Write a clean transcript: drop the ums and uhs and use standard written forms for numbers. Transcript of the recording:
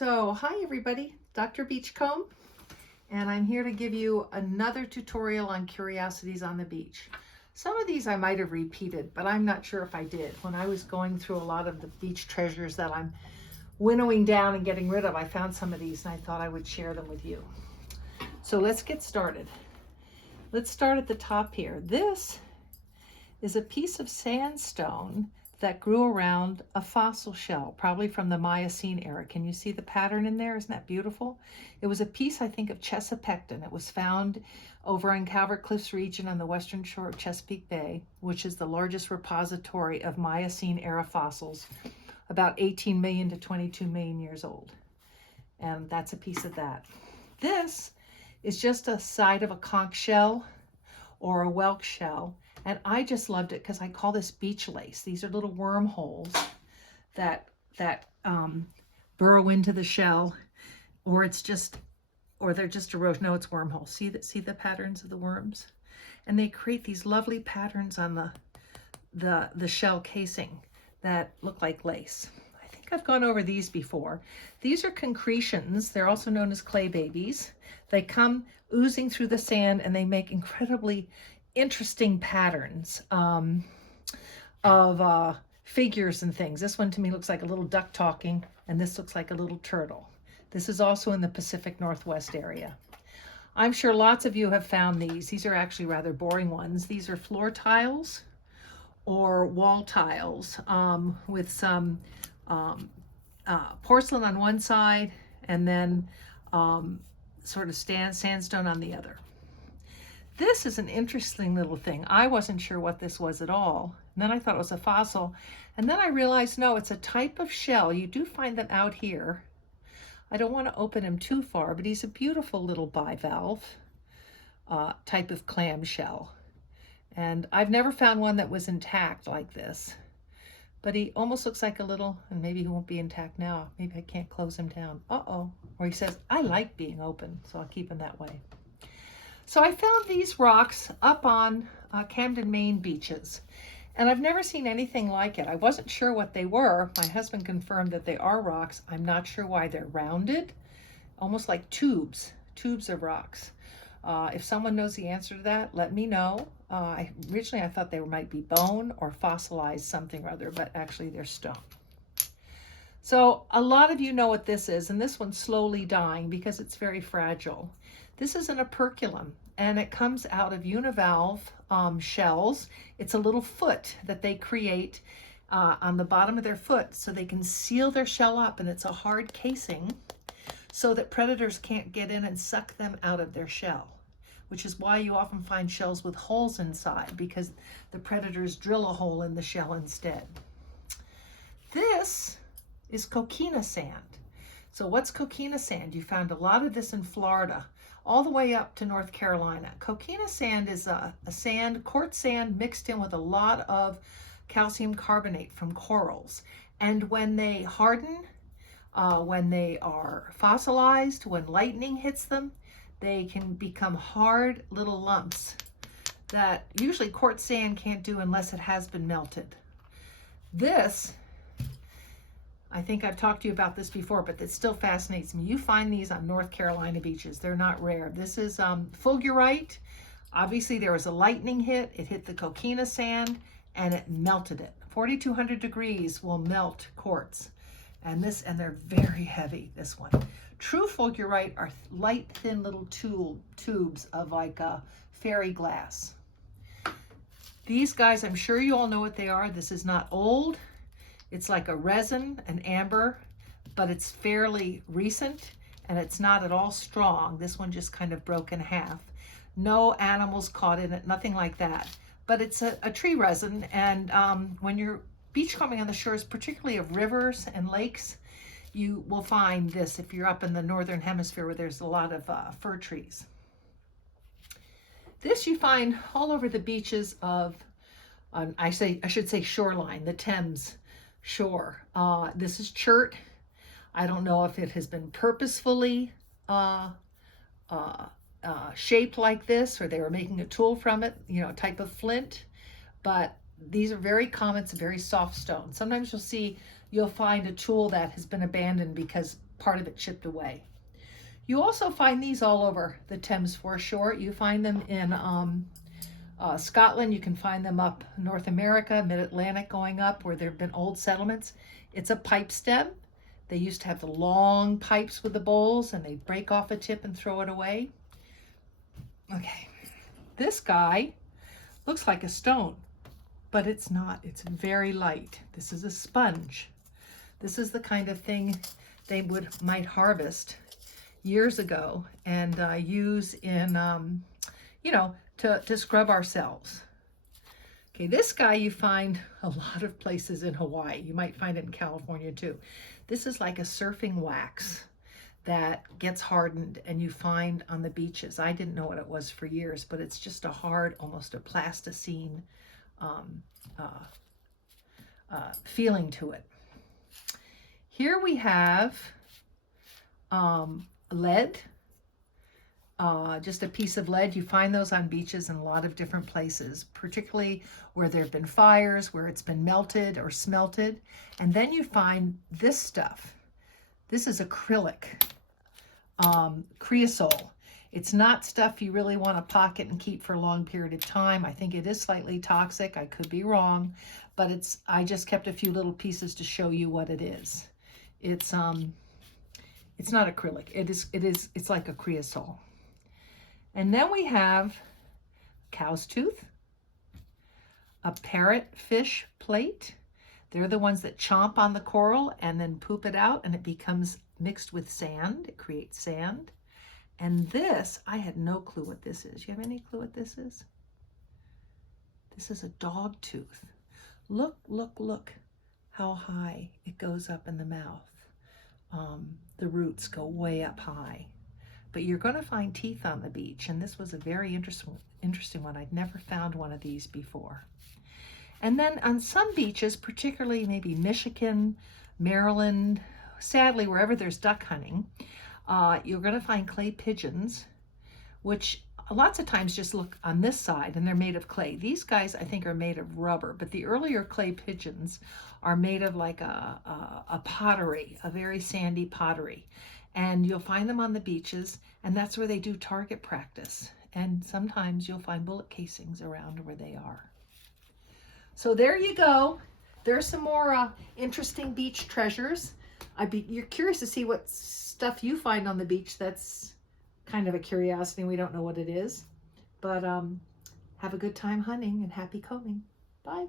So, hi everybody, Dr. Beachcomb, and I'm here to give you another tutorial on curiosities on the beach. Some of these I might have repeated, but I'm not sure if I did. When I was going through a lot of the beach treasures that I'm winnowing down and getting rid of, I found some of these and I thought I would share them with you. So let's get started. Let's start at the top here. This is a piece of sandstone that grew around a fossil shell, probably from the Miocene era. Can you see the pattern in there? Isn't that beautiful? It was a piece, I think, of Chesapeake. It was found over in Calvert Cliffs region on the western shore of Chesapeake Bay, which is the largest repository of Miocene era fossils, about 18 million to 22 million years old. And that's a piece of that. This is just a side of a conch shell or a whelk shell. And I just loved it because I call this beach lace. These are little wormholes that burrow into the shell, or they're just erosion. No, it's wormholes. See the patterns of the worms, and they create these lovely patterns on the shell casing that look like lace. I think I've gone over these before. These are concretions. They're also known as clay babies. They come oozing through the sand, and they make incredibly interesting patterns of figures and things. This one to me looks like a little duck talking, and this looks like a little turtle. This is also in the Pacific Northwest area. I'm sure lots of you have found these. These are actually rather boring ones. These are floor tiles or wall tiles with some porcelain on one side and then sort of sandstone on the other. This is an interesting little thing. I wasn't sure what this was at all. And then I thought it was a fossil. And then I realized, no, it's a type of shell. You do find them out here. I don't want to open him too far, but he's a beautiful little bivalve type of clam shell. And I've never found one that was intact like this. But he almost looks like a little, and maybe he won't be intact now. Maybe I can't close him down. Uh-oh. Or he says, I like being open, so I'll keep him that way. So I found these rocks up on Camden, Maine beaches, and I've never seen anything like it. I wasn't sure what they were. My husband confirmed that they are rocks. I'm not sure why they're rounded, almost like tubes of rocks. If someone knows the answer to that, let me know. Originally I thought they might be bone or fossilized something or other, but actually they're stone. So a lot of you know what this is, and this one's slowly dying because it's very fragile. This is an operculum, and it comes out of univalve shells. It's a little foot that they create on the bottom of their foot so they can seal their shell up, and it's a hard casing so that predators can't get in and suck them out of their shell, which is why you often find shells with holes inside, because the predators drill a hole in the shell instead. This is coquina sand. So what's coquina sand? You found a lot of this in Florida, all the way up to North Carolina. Coquina sand is a quartz sand mixed in with a lot of calcium carbonate from corals. And when they harden, when they are fossilized, when lightning hits them, they can become hard little lumps that usually quartz sand can't do unless it has been melted. This, I think I've talked to you about this before, but it still fascinates me. You find these on North Carolina beaches. They're not rare. This is fulgurite. Obviously, there was a lightning hit. It hit the coquina sand, and it melted it. 4,200 degrees will melt quartz. And they're very heavy, this one. True fulgurite are light, thin little tubes of like fairy glass. These guys, I'm sure you all know what they are. This is not old. It's like a resin, an amber, but it's fairly recent, and it's not at all strong. This one just kind of broke in half. No animals caught in it, nothing like that. But it's a tree resin, and when you're beachcombing on the shores, particularly of rivers and lakes, you will find this if you're up in the northern hemisphere where there's a lot of fir trees. This you find all over the beaches of, I should say shoreline, the Thames shore. This is chert. I don't know if it has been purposefully shaped like this, or they were making a tool from it, you know, a type of flint, but these are very common. It's a very soft stone. Sometimes you'll find a tool that has been abandoned because part of it chipped away. You also find these all over the Thames foreshore. You find them in Scotland. You can find them up North America, Mid-Atlantic going up where there have been old settlements. It's a pipe stem. They used to have the long pipes with the bowls, and they'd break off a tip and throw it away. Okay, this guy looks like a stone, but it's not. It's very light. This is a sponge. This is the kind of thing they might harvest years ago and use in, you know, to scrub ourselves. Okay, this guy you find a lot of places in Hawaii. You might find it in California too. This is like a surfing wax that gets hardened and you find on the beaches. I didn't know what it was for years, but it's just a hard, almost a plasticine feeling to it. Here we have lead. Just a piece of lead. You find those on beaches in a lot of different places, particularly where there have been fires, where it's been melted or smelted. And then you find this stuff. This is acrylic, creosol. It's not stuff you really want to pocket and keep for a long period of time. I think it is slightly toxic. I could be wrong, but I just kept a few little pieces to show you what it is. It's not acrylic. It's like a creosol. And then we have cow's tooth, a parrotfish plate. They're the ones that chomp on the coral and then poop it out, and it becomes mixed with sand. It creates sand. And this, I had no clue what this is. You have any clue what this is? This is a dog tooth. Look, look, look how high it goes up in the mouth. The roots go way up high. But you're going to find teeth on the beach, and this was a very interesting one. I'd never found one of these before. And then on some beaches, particularly maybe Michigan, Maryland, sadly wherever there's duck hunting, you're going to find clay pigeons, which lots of times just look on this side and they're made of clay. These guys I think are made of rubber, but the earlier clay pigeons are made of like a pottery, a very sandy pottery. And you'll find them on the beaches, and that's where they do target practice. And sometimes you'll find bullet casings around where they are. So there you go. There's some more interesting beach treasures. You're curious to see what stuff you find on the beach that's kind of a curiosity. We don't know what it is. But have a good time hunting and happy combing. Bye.